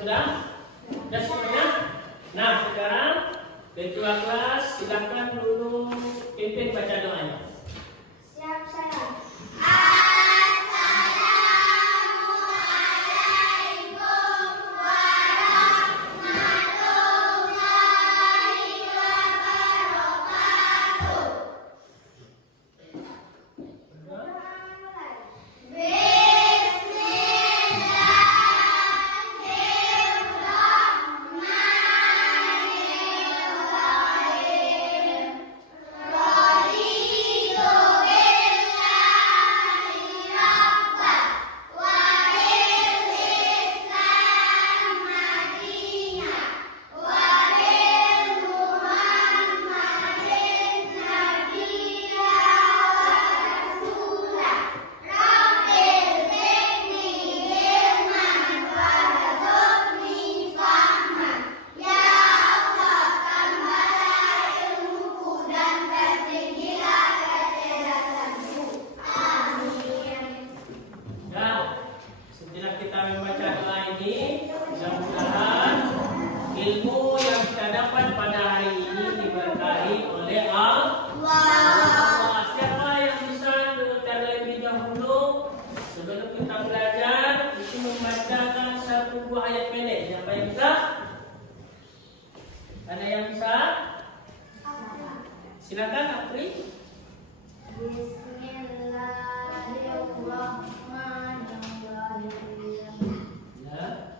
Sudah? Sudah semuanya? Nah, sekarang ketua kelas silakan dulu pimpin baca doanya. Siap, saya. Ilmu yang kita dapat pada hari ini diberkahi oleh Allah. Siapa yang bisa terlebih dahulu sebelum kita belajar itu membacakan satu buah ayat pendek? Siapa yang bisa? Ada yang bisa? Silakan, Apri. Bismillahirrahmanirrahim. Ya.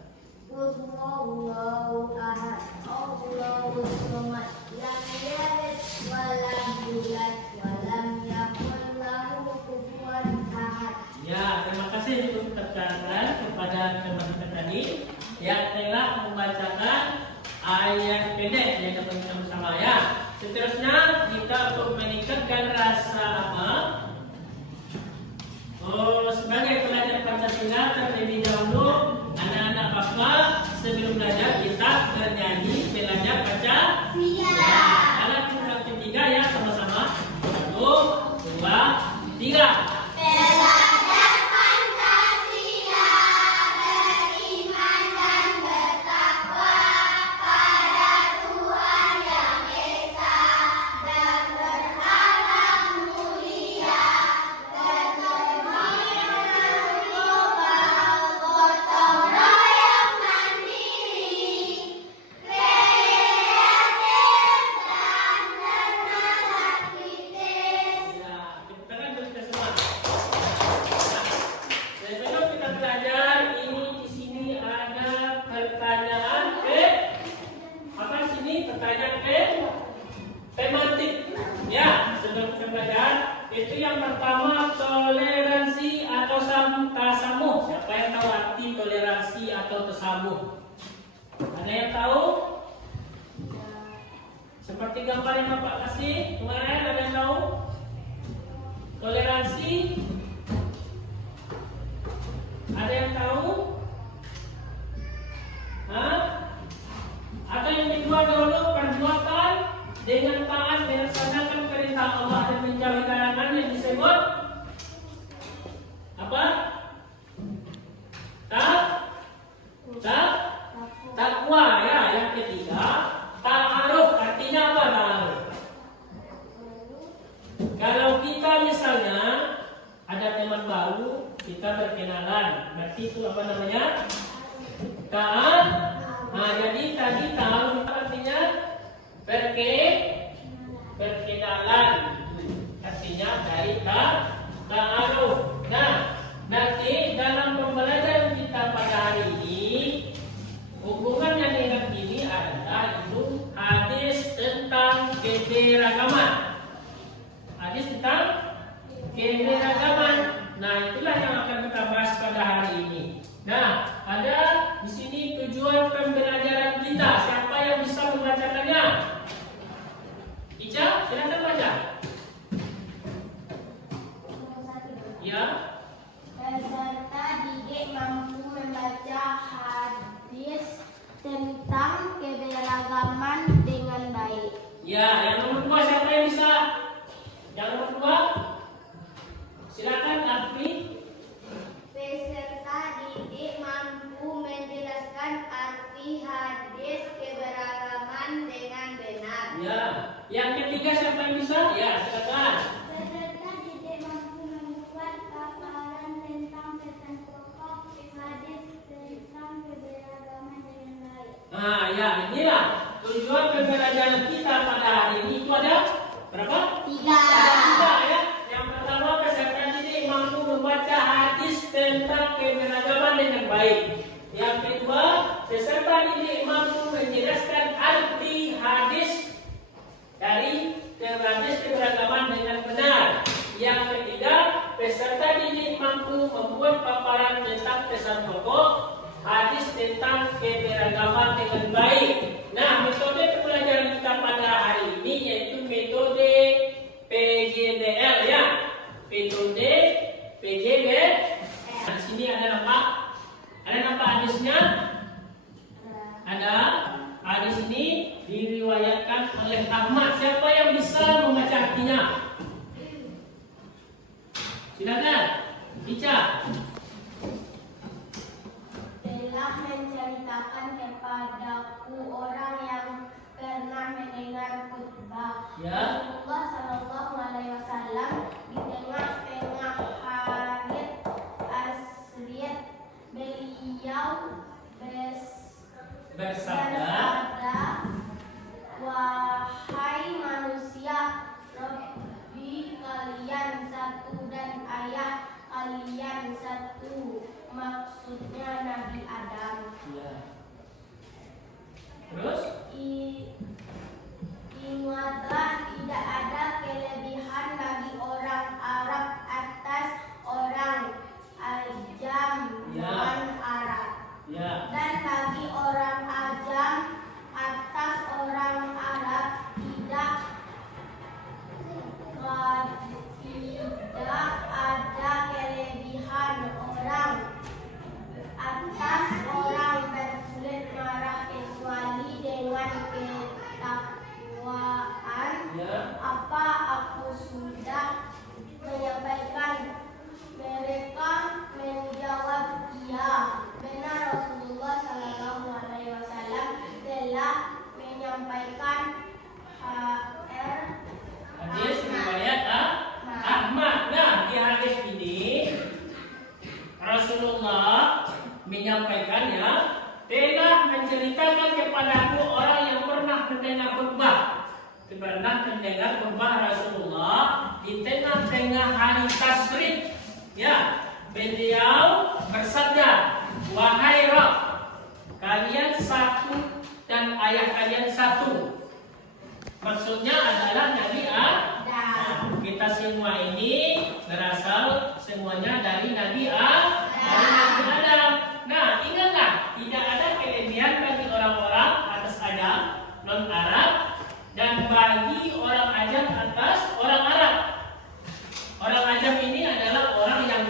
Wallahu ahad, Allahu samad, lam yalid wa lam yulad wa lam yakul lahu kufuwan ahad. Ya, terima kasih untuk tekankan kepada teman-teman tadi yang telah membacakan ayat pendek yang kita baca bersama ya. Seterusnya kita untuk meningkatkan rasa apa? Sebagai pelajar Pancasila terlebih dahulu anak-anak bapak sebelum belajar kita bernyanyi belajar Pancasila. Alat yang ketiga ya sama-sama. 1, 2, 3. Belajar Pancasila, beriman dan bertakwa pada Tuhan Yang Esa dan berharap mulia, determinasi global, gotong royong mandiri, kreatif dan ternalar kritis. Ya, kita kan kita semua. Nah, sebelum kita belajar ini di sini ada pertanyaan apa di sini pertanyaan tematik. Ya, sebelum kita belajar itu yang pertama toleransi atau tasamuh. Siapa yang tahu arti toleransi atau tasamuh? Ada yang tahu? Seperti gambar yang Bapak kasih kemarin, ada yang tahu? Toleransi? Ada yang tahu? Hah? Atau yang kedua dahulu perbuatan dengan taat melaksanakan perintah Allah dan menjauhi larangan yang disebut apa? Takwa ya. Yang ketiga ta'aruf. Artinya apa ta'aruf? Kalau kita misalnya ada teman baru, kita berkenalan, berarti itu apa namanya? Ta'aruf. Nah, jadi tadi ta'aruf artinya berkenalan. Artinya dari ta'aruf. Nah, nanti dalam pembelajaran kita pada hari ini hubungannya dengan ini adalah itu hadis tentang keberagaman. Hadis tentang keberagaman. Nah, itulah yang akan kita bahas pada hari ini. Nah, ada di sini tujuan pembelajaran kita. Siapa yang bisa membacakannya? Ica, silakan baca. Ya. Peserta didik mampu membaca hadis tentang keberagaman dengan baik. Ya, yang nomor 2 siapa yang bisa? Yang nomor 2? Silakan Afri. Peserta didik mampu menjelaskan arti ketiga siapa yang bisa? Ya, silakan. Peserta didik mampu membuat paparan tentang pesan pokok hadis tentang keberagaman dengan baik. Nah, ya inilah tujuan pembelajaran kita pada hari ini. Itu ada berapa? 3. Ada 3 ya. Yang pertama, peserta didik mampu membaca hadis tentang keberagaman dengan baik. Yang kedua, peserta didik mampu menjelaskan arti hadis dari hadis keberagaman dengan benar. Yang ketiga, peserta didik mampu membuat paparan tentang pesan pokok hadis tentang keberagaman dengan baik. Nah, metode pembelajaran kita pada hari ini yaitu metode PJBL ya. Metode PJBL. Nah, di sini ada nama hadisnya. Ada hadis ini diriwayatkan oleh Ahmad. Siapa yang bisa membaca artinya? Silakan, baca. Telah menceritakan kepadaku orang yang pernah mendengar khutbah Ya. Rasulullah Sallallahu Alaihi Wasallam di tengah-tengah hari asriat beliau bersabda, wahai manusia, Rabbi kalian satu dan ayah kalian satu, maksudnya Nabi Adam. Ya. Terus? Ingatlah, tidak ada kelebihan bagi orang Arab atas orang Ajam non-Arab. Ya. Dan bagi orang Ajam atas orang Arab tidak ada kelebihan orang atas orang berkulit merah kecuali dengan ketakwaan. Ya. Apa aku sudah menyampaikan? Mereka menjawab, iya, benar, Rasulullah Sallallahu Alaihi Wasallam telah menyampaikan Hadis riwayat Ahmad. Nah, di hadis ini Rasulullah menyampaikannya telah menceritakan kepadaku orang yang pernah mendengar khutbah. Pernah mendengar khutbah Rasulullah di tengah-tengah hari tasyrik. Ya, beliau bersabda, wahai Rabb, kalian satu dan ayah kalian satu. Maksudnya adalah Nabi Adam. Kita semua ini berasal semuanya dari Nabi Adam. Nah, ingatlah, tidak ada kelebihan bagi orang-orang atas Adam non-Arab dan bagi orang Ajam atas orang Arab. Orang Ajam ini adalah orang yang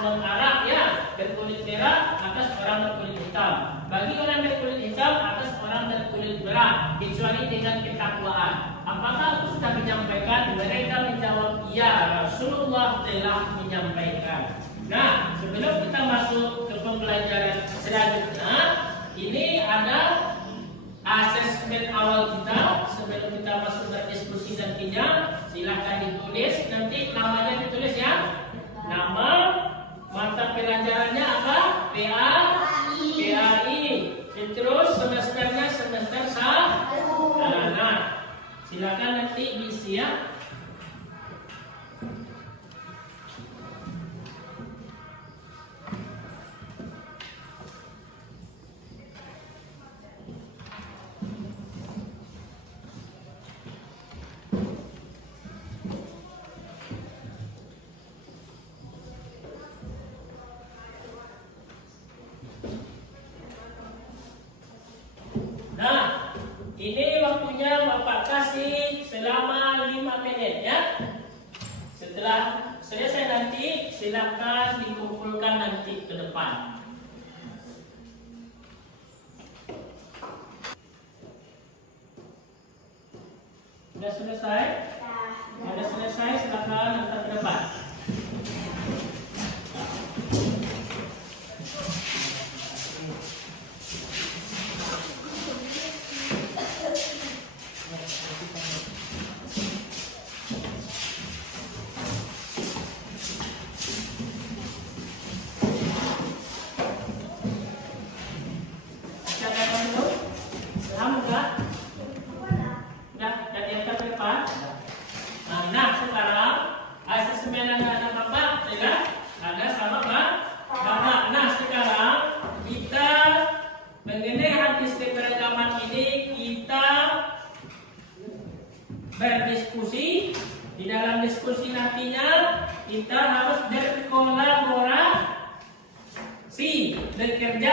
non-Arab ya, berkulit merah atas orang berkulit hitam. Bagi orang berkulit hitam atas orang berkulit merah, kecuali dengan ketakwaan. Apakah aku sudah menyampaikan? Mereka menjawab, iya, Rasulullah telah menyampaikan. Nah, sebelum kita masuk ke pembelajaran selanjutnya, ini ada asesmen awal kita. Sebelum kita masuk berdiskusi nantinya, silahkan ditulis. Nanti namanya ditulis ya. Nama mata pelajarannya apa? PAI. Terus semesternya semester 1. Nah, silakan nanti diisi ya. Nah, ini waktunya Bapak kasih selama 5 menit ya. Setelah selesai nanti silakan dikumpulkan nanti ke depan. Sudah selesai? Sudah selesai, silakan antar ke depan. Mengenai hadis keberagaman ini kita berdiskusi. Di dalam diskusi nantinya kita harus berkolaborasi, bekerja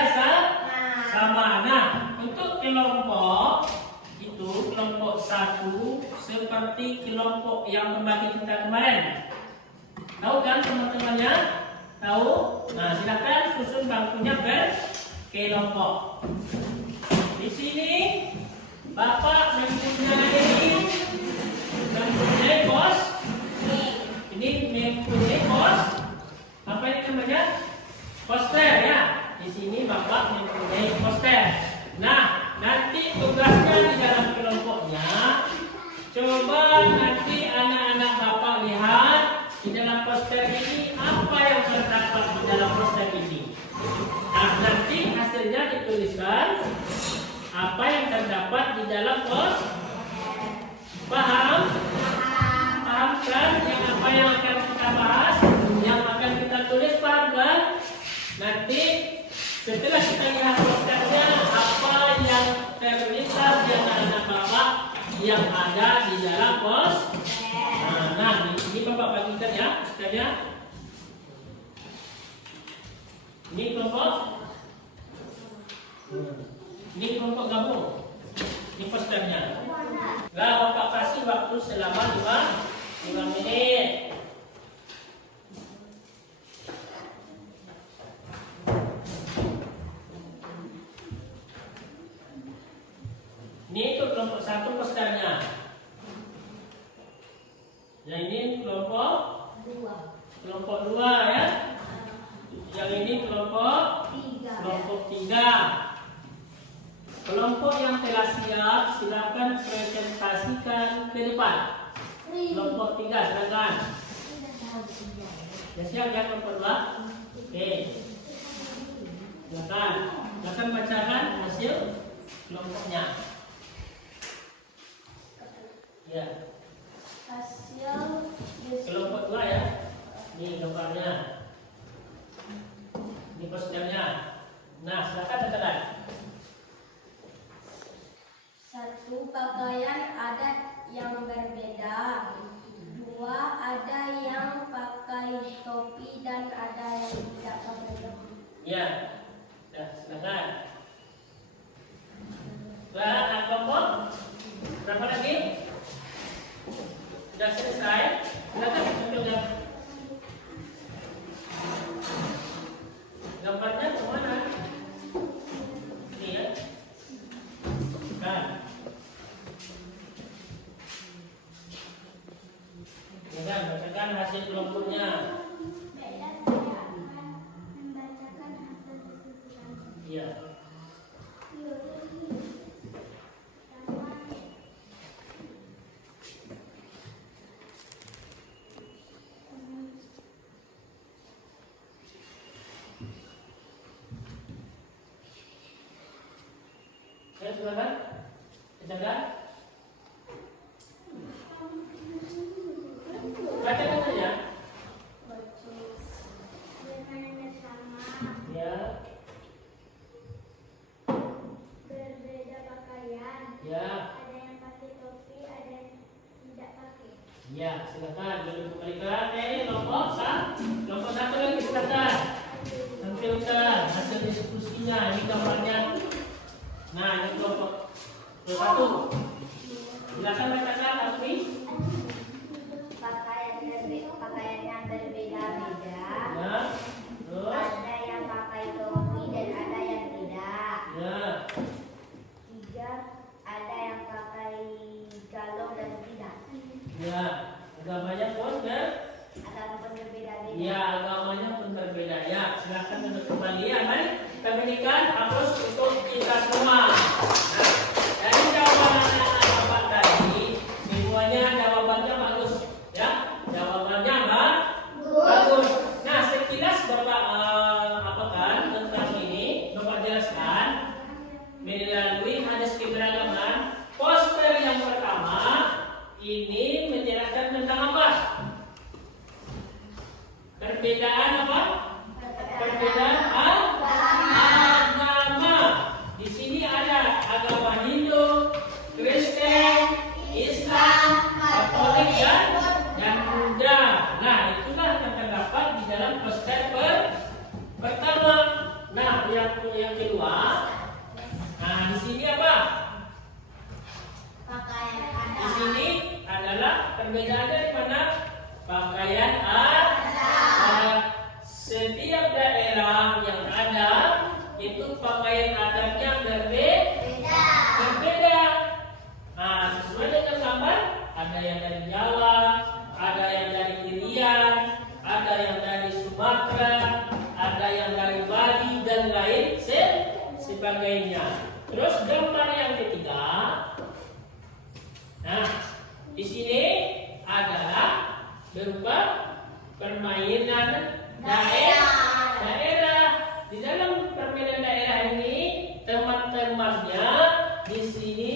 sama. Nah, untuk kelompok itu kelompok satu seperti kelompok yang berbagi kita kemarin. Tahu kan teman-temannya? Tahu? Nah, silakan susun bangkunya berkelompok. Di sini Bapak mempunyai pos. Ini mempunyai pos. Apa ini namanya? Poster ya. Di sini Bapak mempunyai poster. Nah, nanti tugasnya di dalam kelompoknya, coba nanti anak-anak Bapak lihat di dalam poster ini apa yang terdapat di dalam poster ini. Nah, nanti hasilnya dituliskan apa yang terdapat di dalam poster. Paham? Paham kan yang apa yang akan kita bahas, yang akan kita tulis, paham kan? Nanti setelah kita lihat posternya, apa yang terlihat di anak-anak Bapak yang ada di dalam poster. Nah, di sini Bapak bagikan ya posternya. Ini kelompok. Ini kelompok gabung. Ini posternya. Nah, Bapak kasih waktu selama 5 menit. Ini itu kelompok satu posternya. Yang ini kelompok 2 ya. Yang ini kelompok 3. Kelompok yang telah siap, silakan presentasikan ke depan. Kelompok 3, silakan. Ya, siap ya kelompok 2. Oke. Silakan bacakan hasil kelompoknya. Ya. Hasil Kelompok 2 ya. Ini gambarnya. Ini posternya. Nah, silakan bacakan. 1. Pakaian adat yang berbeda. 2. Ada yang pakai topi dan ada yang tidak pakai topi. Ya. Nah, silakan. Nah, kelompok berapa lagi? Sudah selesai. Silakan tunjukkan. Gambarnya kemana? Ini ya. Kan. Bacakan hasil kelompoknya. Iya. Ya, silakan. Bacakan. Bacakan saja. Ya. Berbeda pakaian. Ya. Ada yang pakai topi, ada yang tidak pakai. Ya, silakan dulu kembalikan. Kelompok satu lagi silakan. Tampilkan hasil diskusinya. Ini gambarnya. Nah, ini kelompok 1. Silakan bacakan Alfi. Pakaian yang berbeda-beda. Ya. Terus. Ada yang pakai topi dan ada yang tidak. Ya. 3. Ada yang pakai galon dan tidak. Ya. Agamanya pun Ada pun berbeda-beda. ya, agamanya pun berbeda. Ya, silakan duduk kembali ya, mari kita berikan aplaus untuk kita semua. Nah, dari jawaban anak-anak Bapak tadi, sini apa? Pakaian Di adat. sini adalah perbedaannya di mana pakaian adat. Setiap daerah yang ada itu pakaian adatnya berbeda. Nah, sesuai dengan gambar, ada yang dari Jawa, ada yang dari Irian, ada yang dari Sumatera, ada yang dari Bali dan lain sebagainya. Terus gambar yang ketiga. Nah, di sini adalah berupa permainan daerah. Di dalam permainan daerah ini teman-temannya di sini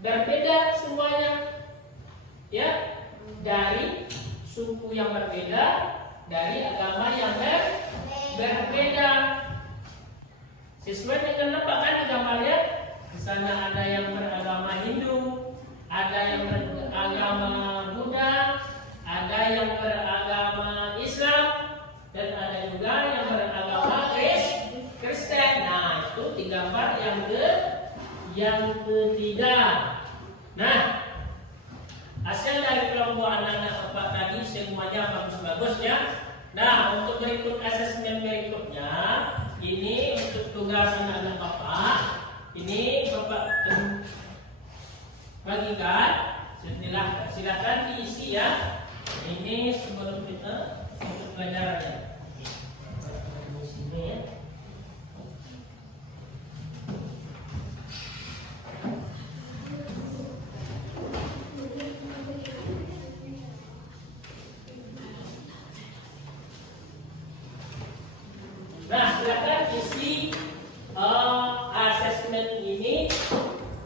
berbeda semuanya, ya, dari suku yang berbeda, dari agama yang berbeda. Sesuai dengan apa kan di gambarnya? Di sana ada yang beragama Hindu, ada yang beragama Buddha, ada yang beragama Islam, dan ada juga yang beragama Kristen. Nah, itu di gambar yang ketiga. Nah, hasil dari kelompok anak-anak Bapak tadi semuanya bagus-bagus ya. Nah, untuk berikut asesmen berikutnya, ini untuk tugas anak-anak Bapak. Ini Bapak bagikan. Silakan diisi ya. Ini sebelum kita untuk pelajarannya. Di sini ya. Nah, silakan isi asesmen ini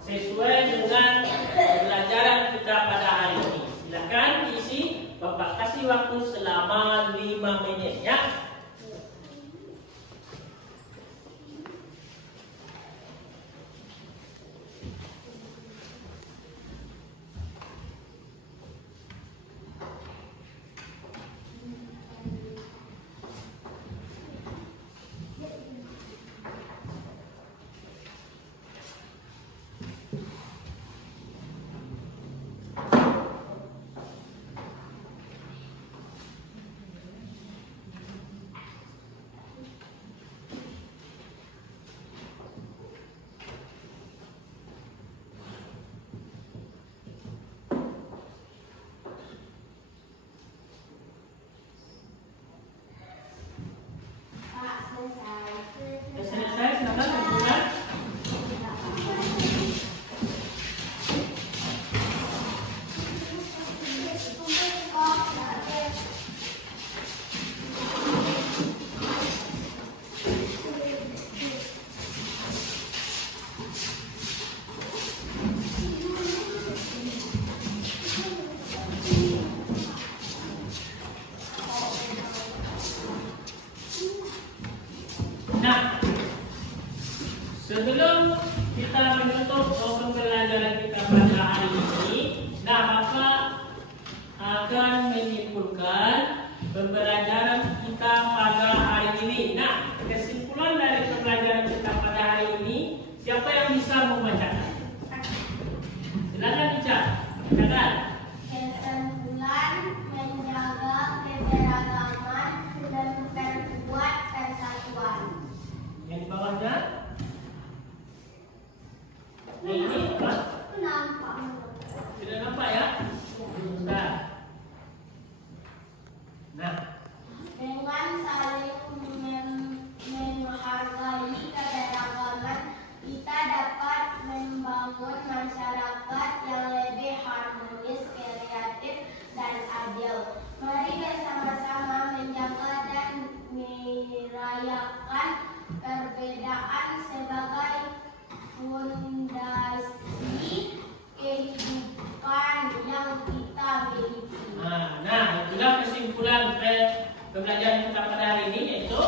sesuai dengan pelajaran kita pada hari ini. Silakan diisi. Bapak kasih waktu selama 5 menit ya. Selesai, silakan lanjutkan. Nah, sebelum kita menutup pembelajaran kita pada hari ini, nah Bapak akan menyimpulkan pembelajaran kita pada hari ini. Nah, kesimpulan dari pembelajaran kita pada hari ini, siapa yang bisa membacakan? Silakan bacakan. Kesimpulan menjaga keberagaman dan memperkuat persatuan. Yang di bawahnya? Nah, ini apa? Nampak. Sudah nampak ya? Sudah. Nah, Dengan saling menghargai keberagaman, kita dapat membangun masyarakat yang lebih harmonis, kreatif, dan adil. Mari bersama-sama menjaga dan merayakan perbedaan sebagai fondasi kehidupan yang kita miliki. nah itulah kesimpulan pembelajaran kita pada hari ini, yaitu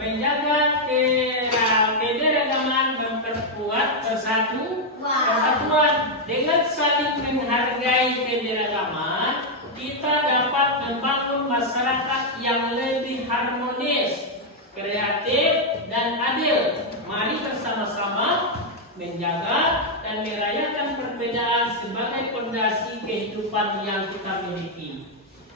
menjaga keberagaman, memperkuat persatuan. Dengan saling menghargai keberagaman, kita dapat membangun masyarakat yang lebih harmonis, kreatif, dan adil. Mari bersama-sama menjaga dan merayakan perbedaan sebagai fondasi kehidupan yang kita miliki.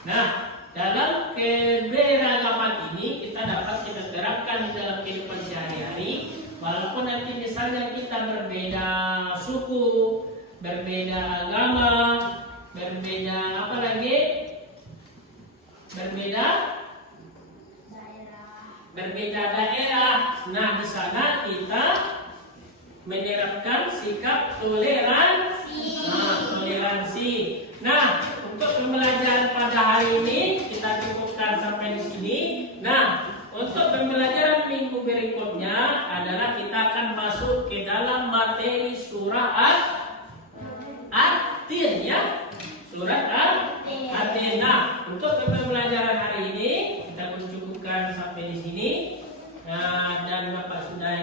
Nah, dalam keberagaman ini kita dapat kita terapkan di dalam kehidupan sehari-hari. Walaupun nanti misalnya kita berbeda suku, berbeda agama, berbeda apa lagi? Berbeda daerah. Nah, di sana kita menerapkan sikap toleransi. Nah, untuk pembelajaran pada hari ini kita cukupkan sampai di sini. Nah, untuk pembelajaran minggu berikutnya adalah kita akan masuk ke dalam materi surah At-Tin ya. Surat At-Tin. Nah, untuk pembelajaran hari ini kita mencukupkan sampai di sini. Nah, dan Bapak sudah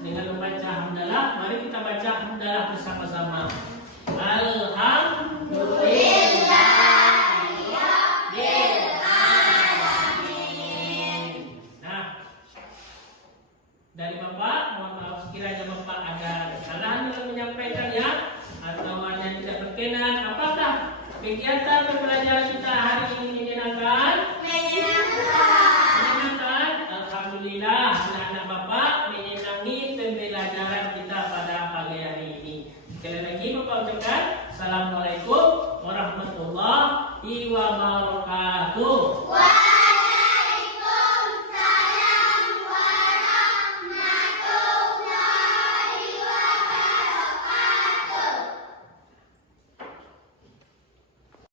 dengan membaca hamdalah. Mari kita baca hamdalah bersama-sama. Dari Bapak, mohon maaf sekiranya Bapak ada kesalahan dalam menyampaikannya atau ada yang tidak berkenan. Apakah kegiatan pembelajaran kita hari ini menyenangkan? Menyenangkan. Alhamdulillah, anak-anak Bapak menyenangi pembelajaran kita pada pagi hari ini. Sekali lagi Bapak ucapkan Assalamualaikum warahmatullahi wabarakatuh.